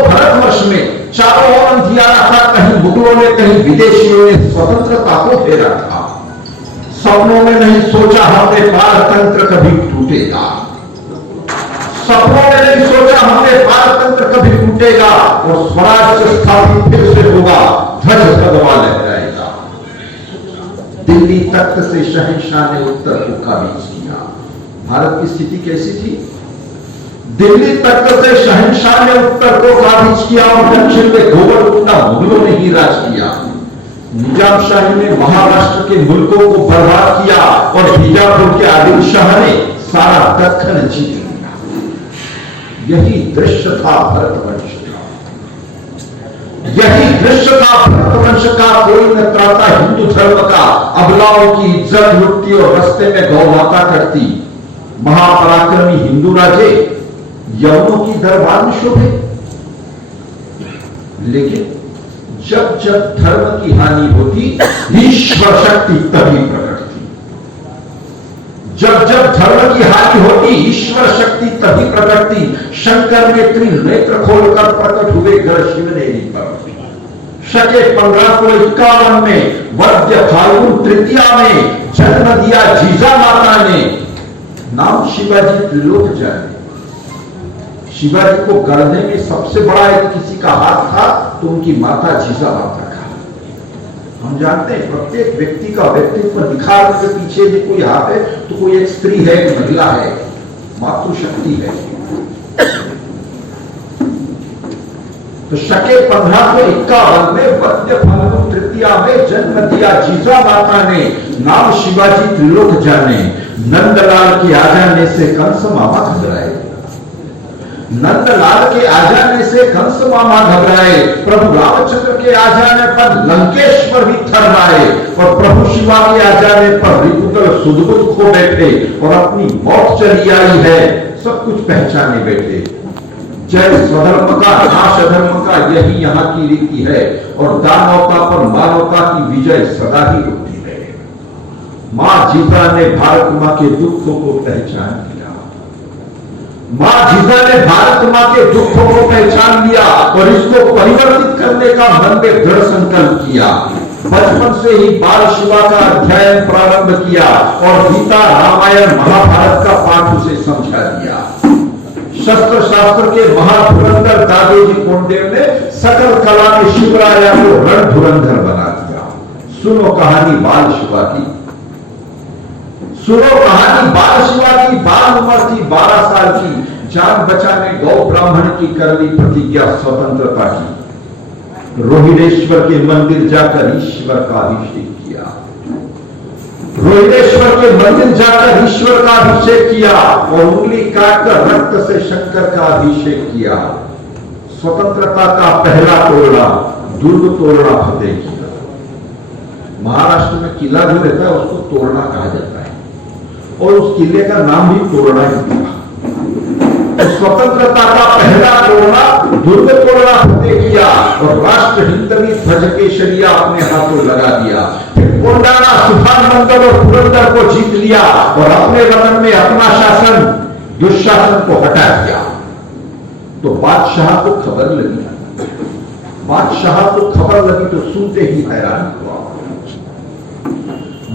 भारतवर्ष में चारों ओर अंधियारा था। कहीं मुगलों ने, कहीं विदेशियों ने स्वतंत्रता को फेरा था। सपनों में नहीं सोचा हमने पारतंत्र कभी टूटेगा। सपनों में नहीं सोचा हमने पारतंत्र कभी टूटेगा और स्वराज्य स्थापित फिर से होगा, ध्वज भगवा लहराएगा। दिल्ली तख्त से शहंशाह ने उत्तर को काबिज किया। भारत की स्थिति कैसी थी? दिल्ली तख्त से शहंशाह ने उत्तर को काबिज किया और दक्षिण में गोवरकुंडा मुगलों ने ही राज किया। निजाम शाही ने महाराष्ट्र के मुल्कों को बर्बाद किया और बीजापुर के आदिल शाह ने सारा दक्खन जीत लिया। यही दृश्य था भरतवंश का। यही दृश्य था भरतवंश का। कोई न त्राता हिंदू धर्म का, अबलाओं की इज्जत लुटती और रस्ते में गौ माता करती। महापराक्रमी हिंदू राजे यवनों की दरबार में शोभे। लेकिन जब जब धर्म की हानि होती, ईश्वर शक्ति तभी प्रकट थी। जब जब धर्म की हानि होती, ईश्वर शक्ति तभी प्रकट थी। शंकर ने त्रिनेत्र खोलकर प्रकट हुए गढ़ शिवनेरी पर। शके 1551 में वद्य फाल्गुन तृतीया में जन्म दिया जीजा माता ने। नाम शिवाजी त्रिलोक जाने। शिवाजी को गढ़ने में सबसे बड़ा यदि किसी का हाथ था तो उनकी माता जीजा माता का। हम जानते हैं प्रत्येक व्यक्ति का व्यक्तित्व निखारने के पीछे भी कोई हाथ है तो कोई एक स्त्री है, एक महिला है, मातृशक्ति है। तो शके 1551 में वद्य फाल्गुन तृतीया में जन्म दिया जीजा माता ने। नाम शिवाजी त्रिलोक जाने। नंदलाल के आ जाने से कंस मामा घबराए। नंदलाल के आ जाने से कंस मामा घबराए। प्रभु रामचंद्र के आ जाने पर लंकेश्वर भी थर्राए और प्रभु शिवा के आ जाने पर रिपुदल सुदबुद खो बैठे और अपनी मौत चली आई है सब कुछ पहचाने बैठे। जय स्वधर्म का, नाश अधर्म का, यही यहां की रीति है और दानवता पर मानवता की विजय सदा ही होती है। मां जीजा ने भारत मां के दुखों को पहचान लिया। मां जीजा ने भारत मां के दुखों को पहचान लिया और इसको परिवर्तित करने का मन में दृढ़ संकल्प किया। बचपन से ही बाल शिवा का अध्ययन प्रारंभ किया और गीता, रामायण, महाभारत का पाठ उसे समझा दिया। शस्त्र शास्त्र के महाधुरंधर दादोजी कोंडदेव ने सकल कला में शिवराया को रणधुरंधर बना दिया। सुनो कहानी बाल शिवा की। सुनो कहानी बाल शिवा की। बाल उम्र थी 12 साल की। जान बचाने गौ ब्राह्मण की कर ली प्रतिज्ञा स्वतंत्रता की। रोहिडेश्वर के मंदिर जाकर ईश्वर का अभिषेक किया। रोहिडेश्वर के मंदिर जाकर ईश्वर का अभिषेक किया और उंगली काटकर रक्त से शंकर का अभिषेक किया। स्वतंत्रता का पहला तोड़ना, दुर्ग तोड़ना फतेह किया। महाराष्ट्र में किला जो रहता है उसको तोड़ना कहा जाता है और उस किले का नाम भी तोड़ना ही था। स्वतंत्रता का पहला तोड़ना, दुर्ग तोड़ना फतेह किया और राष्ट्र हिंदवी ध्वज केसरिया अपने हाथों लगा दिया। फिर कोंडाना, सुभान मंडल और पुरंदर को जीत लिया और अपने वतन में अपना शासन, दुशासन को हटा दिया। तो बादशाह को खबर लगी। बादशाह को खबर लगी तो सुनते ही हैरान हुआ।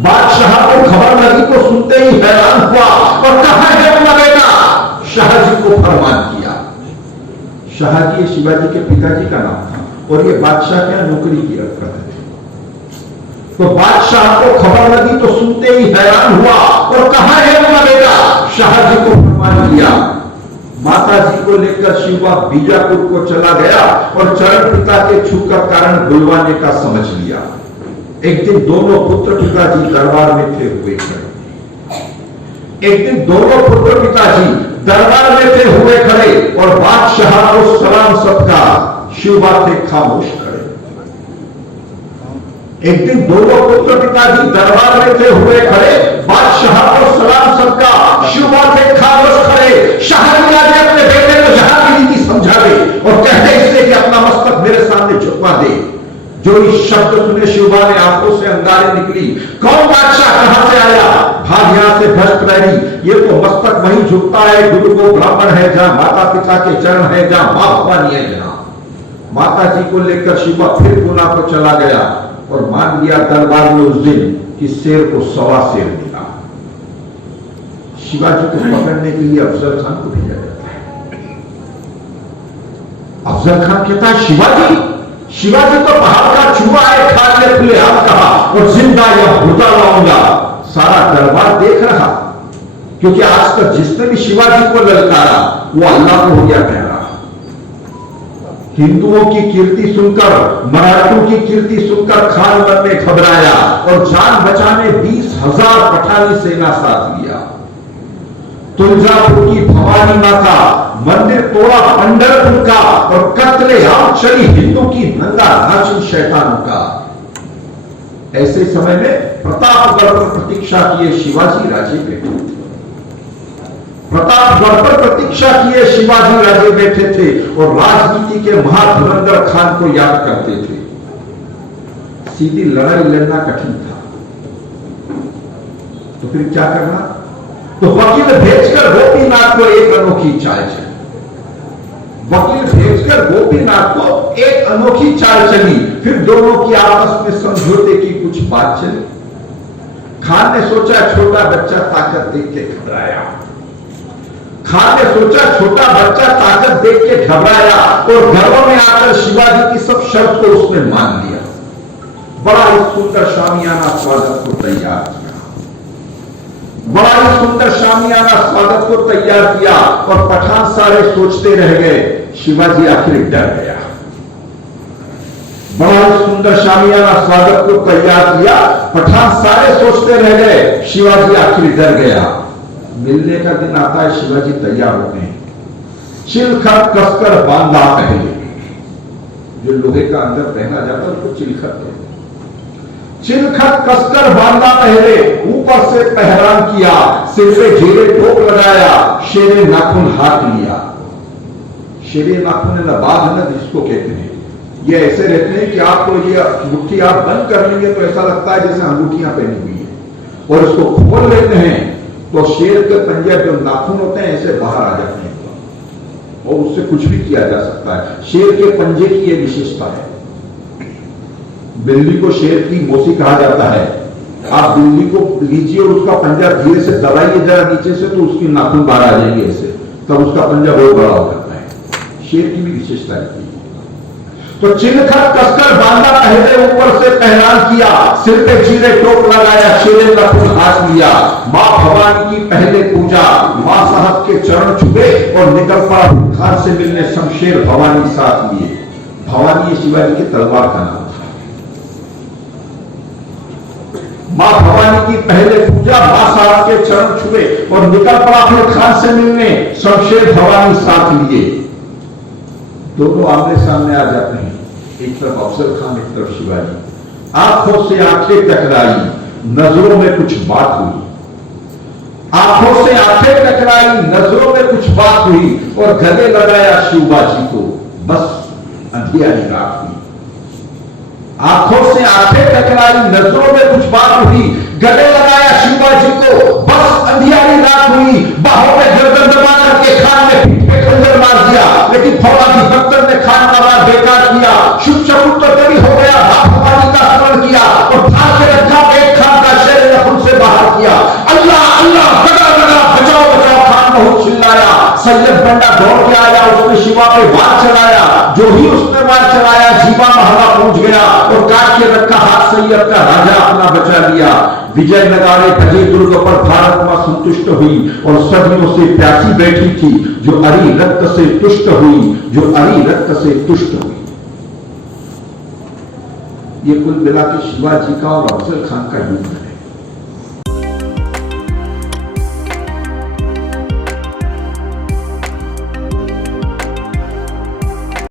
बादशाह को खबर लगी तो सुनते ही हैरान हुआ और कहां है अपना बेटा? शाहजी को फरमान किया। शाहजी शिवाजी के पिताजी का नाम था और ये बादशाह क्या नौकरी की करते थे। तो बादशाह को खबर लगी तो सुनते ही हैरान हुआ और कहां है अपना बेटा? शाहजी को फरमान किया। माताजी को लेकर शिवा बीजापुर को चला गया और चरण पिता के छूकर कारण बुलवाने का समझ लिया। एक दिन दोनों पुत्र पिताजी दरबार में थे हुए खड़े। एक दिन दोनों पुत्र पिताजी दरबार में थे हुए खड़े और बादशाह को सलाम सत्कार। शिवा थे खामोश खड़े। एक दिन दोनों पुत्र पिताजी दरबार में थे हुए खड़े, बादशाह को सलाम सत्कार। शिवा थे खामोश खड़े। शाहजी राजे अपने बेटे को जहां की रीति समझा दे और कहते इससे कि अपना मस्तक मेरे सामने झुकवा दे। जो इस शब्द सुने शिवा ने आंखों से अंगारें निकली। कौन बादशाह, कहां से आया? भाग यहां से भ्रष्ट बैरी। ये तो मस्तक वहीं झुकता है गुरु को ब्राह्मण है जहां माता पिता के चरण है, जहां मां भवानी है, जहां माता जी को लेकर शिवा फिर पुणे को चला गया और मान लिया दरबार में उस दिन कि शेर को 1.25 शेर मिला। शिवाजी को पकड़ने के लिए अफजल खान को भेजा जाता है। अफजल खान कहता है शिवाजी तो पहाड़ का चूहा है, खाने खुले आप कहा और जिंदा या मुर्दा लाऊंगा। सारा दरबार देख रहा, क्योंकि आज तक जिसने भी शिवाजी को ललकारा वो अल्लाह को हो गया प्यारा। हिंदुओं की कीर्ति सुनकर, मराठों की कीर्ति सुनकर खान मन ने घबराया और जान बचाने 20,000 पठानी सेना साथ लिया। तुलजापुर की भवानी माता मंदिर तोड़ा पंढरपुर का और कत्ले आम चली हिंदू की नंगा नाची शैतानों का। ऐसे समय में प्रतापगढ़ पर प्रतीक्षा किए शिवाजी राजे बैठे थे। प्रतापगढ़ पर प्रतीक्षा किए शिवाजी राजे बैठे थे और राजनीति के महाधुरंधर खान को याद करते थे। सीधी लड़ाई लड़ना कठिन था, तो फिर क्या करना? तो वकील भेजकर गोपीनाथ को एक अनोखी चाल चली। वकील भेजकर गोपीनाथ को एक अनोखी चाल चली। फिर दोनों की आपस में समझौते की कुछ बात चली। खान ने सोचा छोटा बच्चा ताकत देख के घबराया। देख के घबराया और घरों में आकर शिवाजी की सब शर्त को उसने मान लिया। बड़ा ही सुंदर शामियाना स्वागत को तैयार किया। और पठान सारे सोचते रह गए। शिवाजी आखिर डर गया। बड़ा ही सुंदर शामियाना स्वागत को तैयार किया, पठान सारे सोचते रह गए। शिवाजी आखिर डर गया। मिलने का दिन आता है, शिवाजी तैयार होते हैं। चिलखत कसकर बांधा पहले, जो लोहे का अंदर पहना जाता है उसको चिलखत कहते हैं। चिलखत कसकर बांधा पहले, ऊपर से पहरान किया, सिर पे घेरे टोप लगाया, शेरे नाखून हाथ लिया। शेरे नाखून बाघ न जिसको कहते हैं, ये ऐसे रहते हैं कि आपको ये मुट्ठी आप बंद कर लेंगे तो ऐसा लगता है जैसे अंगूठियां पहनी हुई है, और इसको खोल लेते हैं तो शेर के पंजे जो नाखून होते हैं ऐसे बाहर आ जाते हैं और उससे कुछ भी किया जा सकता है। शेर के पंजे की यह विशेषता है। बिल्ली को शेर की मोसी कहा जाता है। आप बिल्ली को लीजिए और उसका पंजा धीरे से दबाइए जरा नीचे से, तो उसकी नाखून बाहर आ जाएंगे ऐसे, तब उसका पंजा बहुत बड़ा हो जाता है। शेर की भी विशेषता है। तो चिलखत कसकर बांधा पहले, ऊपर से पहरान किया, सिर पे चीरे टोप लगाया, शेरे नाखून हाथ लिया। मां भवानी की पहले पूजा, मां साहब के चरण छुए और निकल पड़ा खान से मिलने। शमशेर भवानी साथ लिए। भवानी शिवाजी की तलवार का नाम था। मां भवानी की पहले पूजा, मां साहब के चरण छुए और निकल पड़ा फिर खान से मिलने। शमशेर भवानी साथ लिए। दोनों आमने सामने आ जाते हैं, एक तरफ अफजल खान, एक तरफ शिवाजी। आंखों से आंखें टकराई, नजरों में कुछ बात हुई। आंखों से आंखें टकराई, नजरों में कुछ बात हुई और गले लगाया शिवाजी को। बस अंधियारी रात हुई। आंखों से आंखें टकराई, नजरों में कुछ बात हुई, गले लगाया शिवाजी को। बस अंधियारी रात हुई। बाहों में गर्दन दबा करके खान ने पीठ पे खंजर मार दिया, लेकिन फौलादी बख्तर ने खान का वार बेकार किया। शुभ शकुन तो तभी हो गया, मां भवानी का स्मरण किया और भाग के रखा एक खान का शेर नखुन से बाहर किया। अल्लाह अल्लाह, बड़ा बड़ा, बचाओ बचाओ। खान बहुत चिल्लाया। सैयद बंदा दौड़ के आया, उसने शिवा पे वार चलाया। जो ही उसने वार चलाया, जीवा महला पहुंच गया और काट के रखा हाथ सैयद का राजा अपना बचा लिया। विजय नगारे बजे दुर्ग पर, भारत मां संतुष्ट हुई और सदियों से प्यासी बैठी थी, जो अरी रक्त से तुष्ट हुई। ये कुल मिला के शिवाजी का और अफजल खान का युद्ध है।